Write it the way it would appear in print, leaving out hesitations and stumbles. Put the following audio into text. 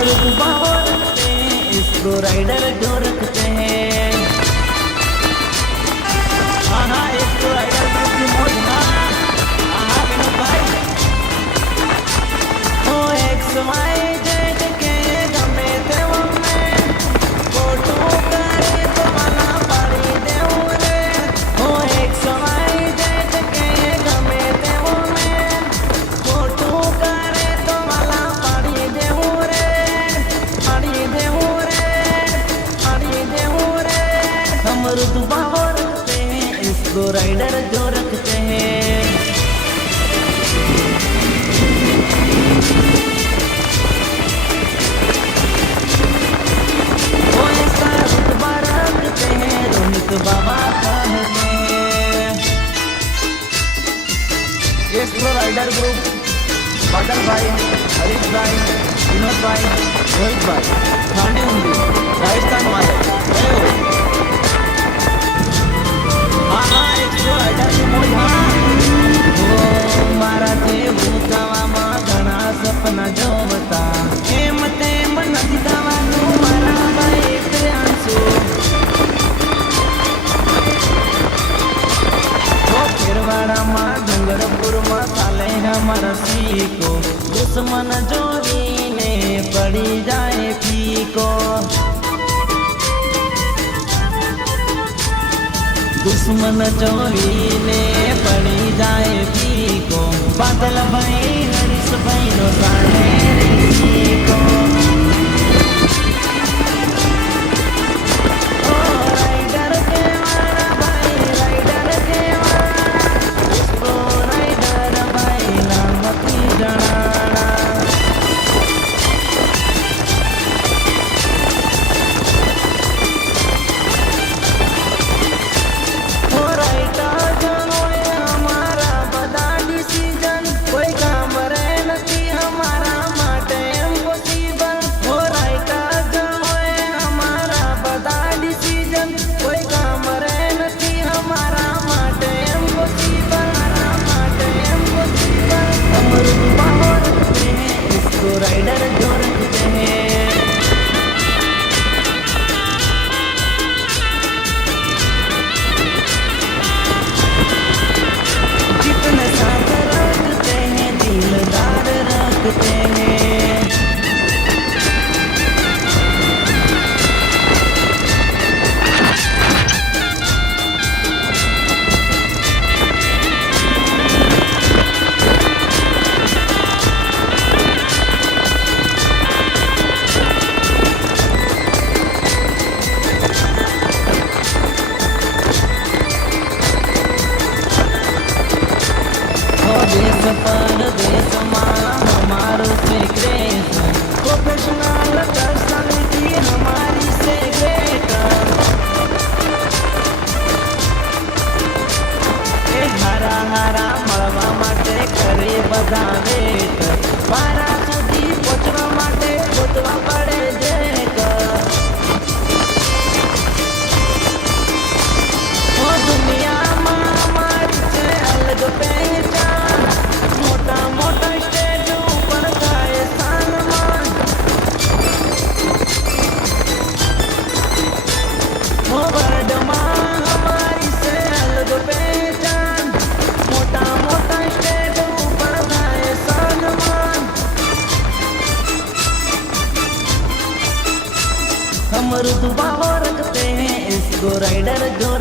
रुतबा वो रखते हैं, इसको राइडर जो रखते हैं। हाँ इसको राइडर ग्रुप की मौज। हाँ विनोद भाई ओ XYZ के गमे देव में फोटो करे तो वाला पाड़ी देव रे। ओ XYZ के गमे देव में फोटो करे तो वाला पाड़ी देव रे, पाड़ी देव रे, पाड़ी देव रे। हम रुतबा वो रखते हैं, इसको राइडर जो रखते हैं। बाबा कहते हैं एक्स्ट्रो राइडर ग्रुप बादल भाई, हरीश भाई, विनोद भाई, रोहित भाई, ठाणे हुंडी राजस्थान वाले। हाँ एक्स्ट्रो राइडर की मौज। मारा थे भूतवा घना सपना जोवता एम तेम नदी दवानो मारा भाई प्रियांशु। खेरवाड़ा में डूंगरपुर में साले हमारा सीको दुश्मन जोड़ी ने पड़ी जाए फीको। दुश्मन जोड़ी ने पड़ी जाए फीको। बादल भाई हरीश भाई नो साले रे को। राइडर जो रखते हैं। जितने साथ रखते हैं दिलदार रखते हैं। देश परदेश हमारो से ग्रेट प्रोफेशनल पर्सनालिटी हमारी से ग्रेट। ए हरा हरा મળવા માટે કરે બધા વેટ। પારા સુધી પહોંચવા માટે ગોતવા પડે જેક। ઓ દુનિયામાં અમારી છે અલગ પહેચાન। मोटा मोटा स्टेज ऊपर गाए सलमान। वर्ल्ड में हमारी से अलग पहचान। मोटा मोटा स्टेज ऊपर गाए सलमान। हम रुतबा वो रखते हैं, इसको राइडर जो